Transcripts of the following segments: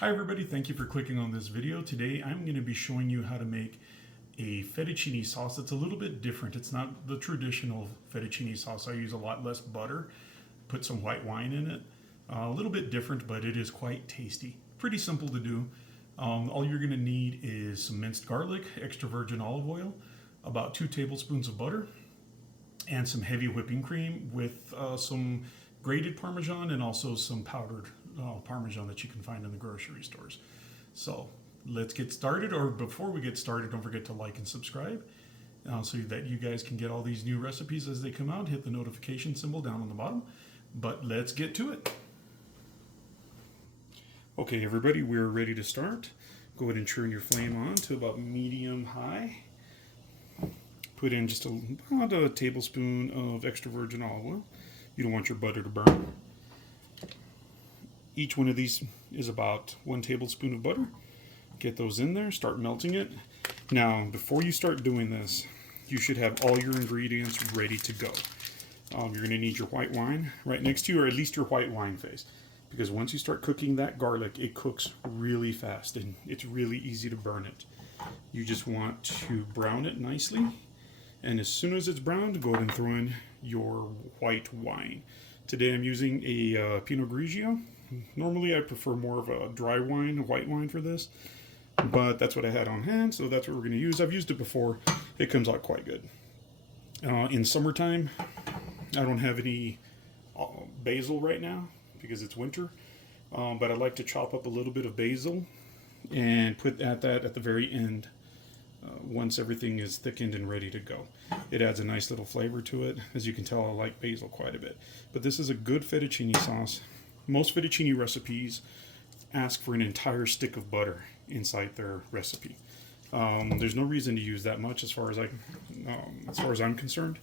Hi everybody, thank you for clicking on this video. Today I'm going to be showing you how to make a fettuccine sauce that's a little bit different. It's not the traditional fettuccine sauce. I use a lot less butter, put some white wine in it. A little bit different, but it is quite tasty. Pretty simple to do. All you're going to need is some minced garlic, extra virgin olive oil, about 2 tablespoons of butter, and some heavy whipping cream with some grated Parmesan and also some powdered Parmesan that you can find in the grocery stores. So let's get started, or before we get started, don't forget to like and subscribe so that you guys can get all these new recipes as they come out. Hit the notification symbol down on the bottom, but let's get to it. Okay everybody, we're ready to start. Go ahead and turn your flame on to about medium high. Put in just about a tablespoon of extra virgin olive oil. You don't want your butter to burn. Each one of these is about 1 tablespoon of butter. Get those in there, start melting it. Now, before you start doing this, you should have all your ingredients ready to go. You're going to need your white wine right next to you, or at least your white wine face. Because once you start cooking that garlic, it cooks really fast and it's really easy to burn it. You just want to brown it nicely. And as soon as it's browned, go ahead and throw in your white wine. Today I'm using a Pinot Grigio. Normally I prefer more of a dry wine, a white wine for this. But that's what I had on hand, so that's what we're going to use. I've used it before. It comes out quite good. In summertime, I don't have any basil right now because it's winter. But I like to chop up a little bit of basil and put that at the very end. Once everything is thickened and ready to go. It adds a nice little flavor to it. As you can tell, I like basil quite a bit. But this is a good fettuccine sauce. Most fettuccine recipes ask for an entire stick of butter inside their recipe. There's no reason to use that much as far as I'm concerned.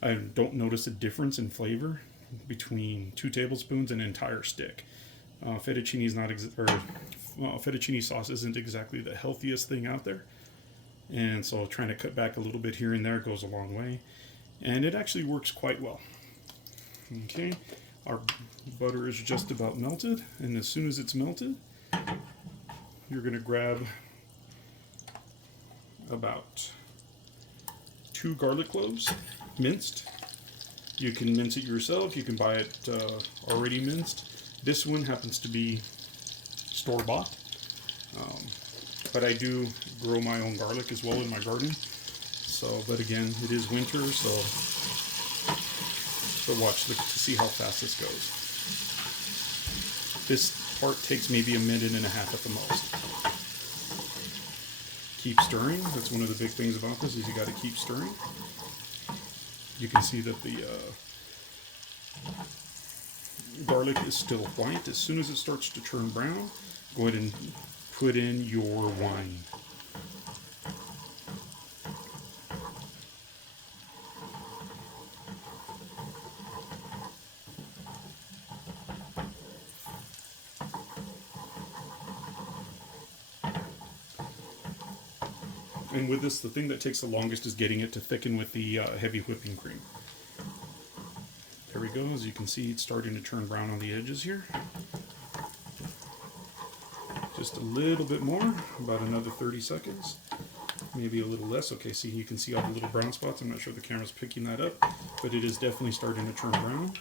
I don't notice a difference in flavor between 2 tablespoons and an entire stick. Fettuccine sauce isn't exactly the healthiest thing out there. And so trying to cut back a little bit here and there goes a long way. And it actually works quite well. Okay, our butter is just about melted. And as soon as it's melted, you're going to grab about 2 garlic cloves, minced. You can mince it yourself. You can buy it already minced. This one happens to be store-bought. But I do grow my own garlic as well in my garden. So, but again, it is winter, so watch to see how fast this goes. This part takes maybe a minute and a half at the most. Keep stirring. That's one of the big things about this, is you got to keep stirring. You can see that the garlic is still white. As soon as it starts to turn brown, go ahead and put in your wine. And with this, the thing that takes the longest is getting it to thicken with the heavy whipping cream. There we go. As you can see, it's starting to turn brown on the edges here. Just a little bit more, about another 30 seconds, maybe a little less. Okay, see, you can see all the little brown spots. I'm not sure the camera's picking that up, but it is definitely starting to turn brown.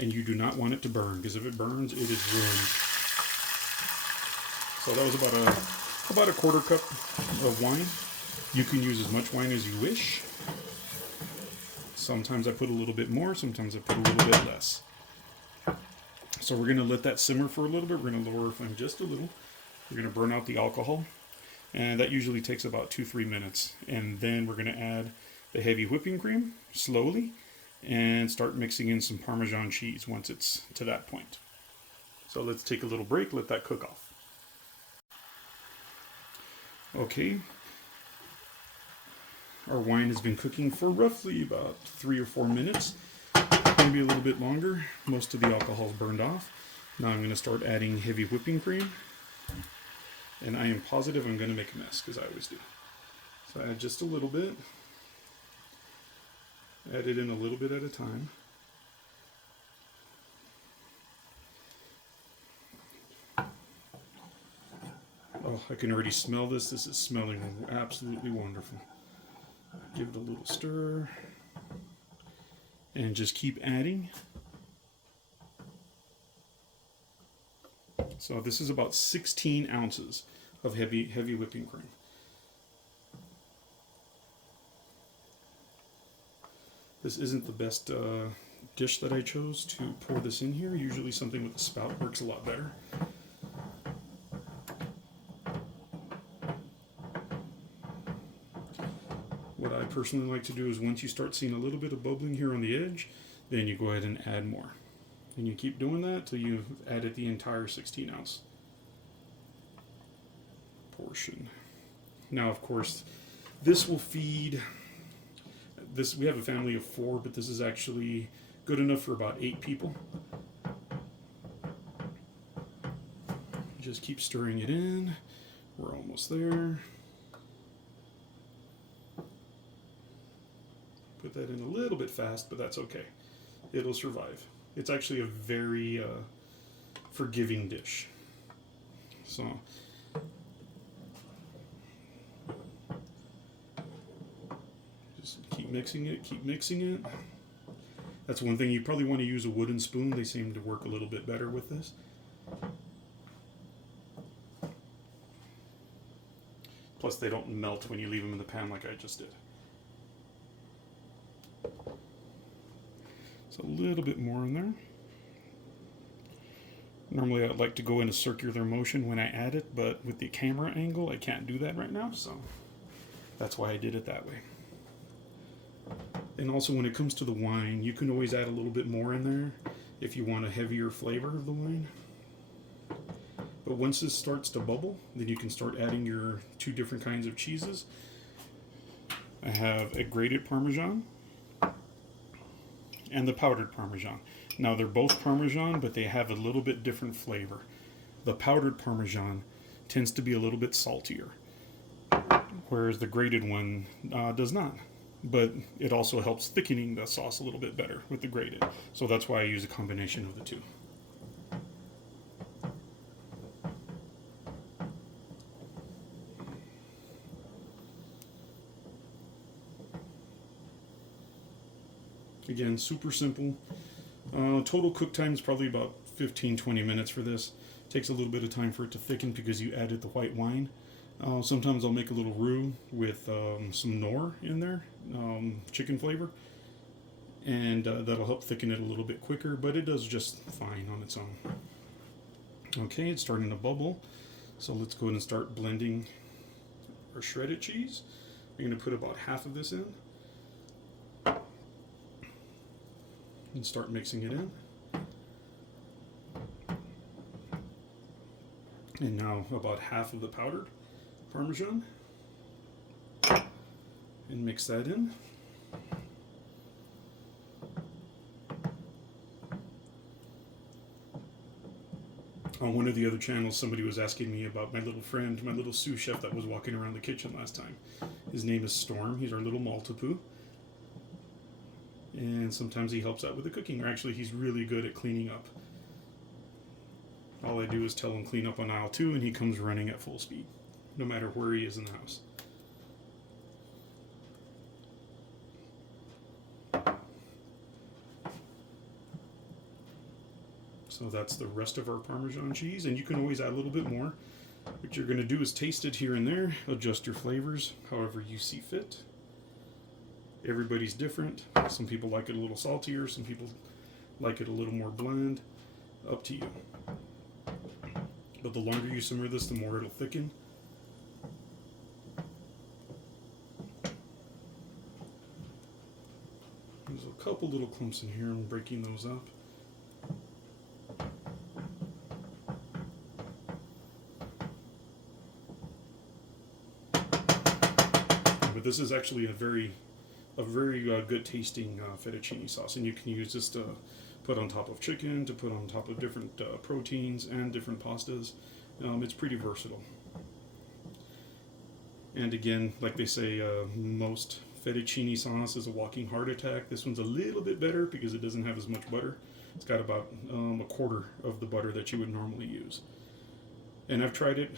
And you do not want it to burn, because if it burns, it is ruined. So that was about a quarter cup of wine. You can use as much wine as you wish. Sometimes I put a little bit more, sometimes I put a little bit less. So we're going to let that simmer for a little bit. We're going to lower our flame just a little. We're going to burn out the alcohol, and that usually takes about 2-3 minutes. And then we're going to add the heavy whipping cream slowly and start mixing in some Parmesan cheese once it's to that point. So let's take a little break, let that cook off. Okay, our wine has been cooking for roughly about 3 or 4 minutes, maybe a little bit longer. Most of the alcohol's burned off. Now I'm going to start adding heavy whipping cream. And I am positive I'm going to make a mess, because I always do. So I add just a little bit. Add it in a little bit at a time. Oh, I can already smell this. This is smelling absolutely wonderful. Give it a little stir. And just keep adding. So this is about 16 ounces of heavy whipping cream. This isn't the best dish that I chose to pour this in here. Usually something with a spout works a lot better. What I personally like to do is once you start seeing a little bit of bubbling here on the edge, then you go ahead and add more. And you keep doing that till you've added the entire 16 ounce portion. Now, of course, this will feed this. We have a family of 4, but this is actually good enough for about 8 people. Just keep stirring it in. We're almost there. Put that in a little bit fast, but that's okay. It'll survive. It's actually a very forgiving dish. So just keep mixing it, keep mixing it. That's one thing, you probably want to use a wooden spoon. They seem to work a little bit better with this. Plus they don't melt when you leave them in the pan like I just did. So a little bit more in there. Normally I'd like to go in a circular motion when I add it, but with the camera angle I can't do that right now, so that's why I did it that way. And also when it comes to the wine, you can always add a little bit more in there if you want a heavier flavor of the wine. But once this starts to bubble, then you can start adding your 2 different kinds of cheeses. I have a grated Parmesan and the powdered Parmesan. Now they're both Parmesan, but they have a little bit different flavor. The powdered Parmesan tends to be a little bit saltier, whereas the grated one does not. But it also helps thickening the sauce a little bit better with the grated. So that's why I use a combination of the 2. Again, super simple. Total cook time is probably about 15-20 minutes for this. Takes a little bit of time for it to thicken because you added the white wine. Sometimes I'll make a little roux with some nor in there, chicken flavor, and that'll help thicken it a little bit quicker, but it does just fine on its own. Okay, it's starting to bubble, so let's go ahead and start blending our shredded cheese. I'm going to put about half of this in and start mixing it in. And now about half of the powdered Parmesan, and mix that in. On one of the other channels, somebody was asking me about my little friend, my little sous chef that was walking around the kitchen last time. His name is Storm. He's our little Maltipoo. And sometimes he helps out with the cooking, or actually he's really good at cleaning up. All I do is tell him clean up on aisle 2 and he comes running at full speed, no matter where he is in the house. So that's the rest of our Parmesan cheese, and you can always add a little bit more. What you're going to do is taste it here and there, adjust your flavors however you see fit. Everybody's different. Some people like it a little saltier, some people like it a little more bland. Up to you. But the longer you simmer this, the more it'll thicken. There's a couple little clumps in here. I'm breaking those up. But this is actually a very good tasting fettuccine sauce, and you can use this to put on top of chicken, to put on top of different proteins and different pastas. It's pretty versatile. And again, like they say, most fettuccine sauce is a walking heart attack. This one's a little bit better because it doesn't have as much butter. It's got about a quarter of the butter that you would normally use. And I've tried it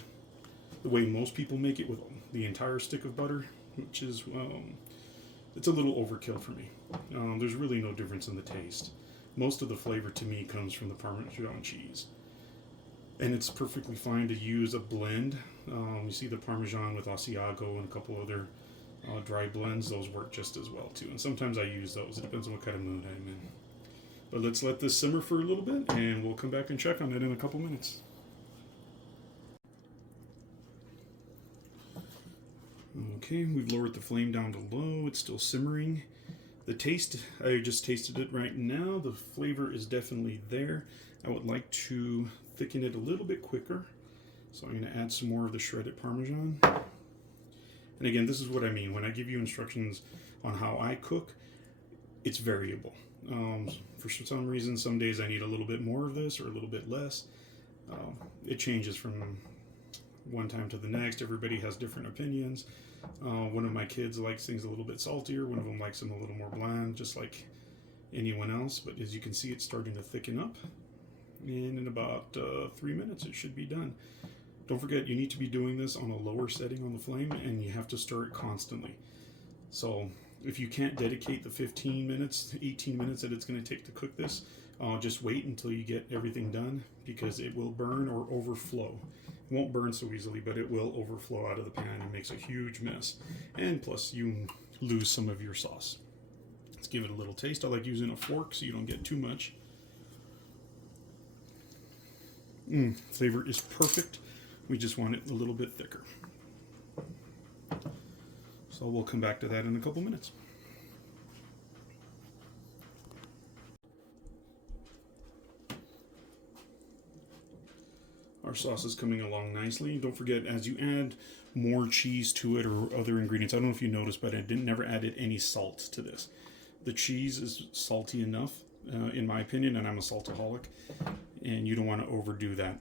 the way most people make it with the entire stick of butter, which is, it's a little overkill for me. There's really no difference in the taste. Most of the flavor to me comes from the Parmesan cheese. And it's perfectly fine to use a blend. You see the Parmesan with Asiago and a couple other dry blends, those work just as well too. And sometimes I use those. It depends on what kind of mood I'm in. But let's let this simmer for a little bit, and we'll come back and check on it in a couple minutes. Okay, we've lowered the flame down to low. It's still simmering. The taste, I just tasted it right now. The flavor is definitely there. I would like to thicken it a little bit quicker. So I'm going to add some more of the shredded Parmesan. And again, this is what I mean. When I give you instructions on how I cook, it's variable. For some reason, some days I need a little bit more of this or a little bit less. It changes from one time to the next. Everybody has different opinions. One of my kids likes things a little bit saltier. One of them likes them a little more bland, just like anyone else. But as you can see, it's starting to thicken up. And in about 3 minutes, it should be done. Don't forget, you need to be doing this on a lower setting on the flame, and you have to stir it constantly. So if you can't dedicate the 15 minutes, 18 minutes that it's going to take to cook this, just wait until you get everything done, because it will burn or overflow. It won't burn so easily, but it will overflow out of the pan and makes a huge mess. And plus, you lose some of your sauce. Let's give it a little taste. I like using a fork so you don't get too much. Flavor is perfect. We just want it a little bit thicker. So we'll come back to that in a couple minutes. Our sauce is coming along nicely. Don't forget, as you add more cheese to it or other ingredients, I don't know if you noticed, but I never added any salt to this. The cheese is salty enough, in my opinion, and I'm a saltaholic, and you don't want to overdo that.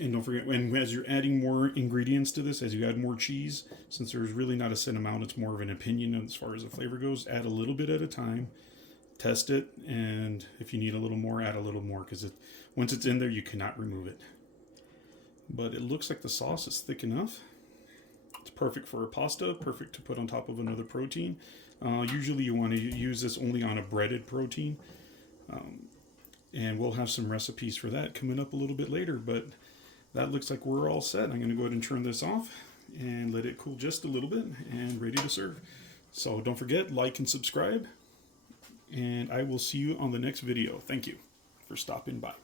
And don't forget, when as you're adding more ingredients to this, as you add more cheese, since there's really not a set amount, it's more of an opinion as far as the flavor goes, add a little bit at a time, test it, and if you need a little more, add a little more, because once it's in there, you cannot remove it. But it looks like the sauce is thick enough. It's perfect for a pasta, perfect to put on top of another protein. Usually you want to use this only on a breaded protein. And we'll have some recipes for that coming up a little bit later, but that looks like we're all set. I'm going to go ahead and turn this off and let it cool just a little bit and ready to serve. So don't forget, like and subscribe, and I will see you on the next video. Thank you for stopping by.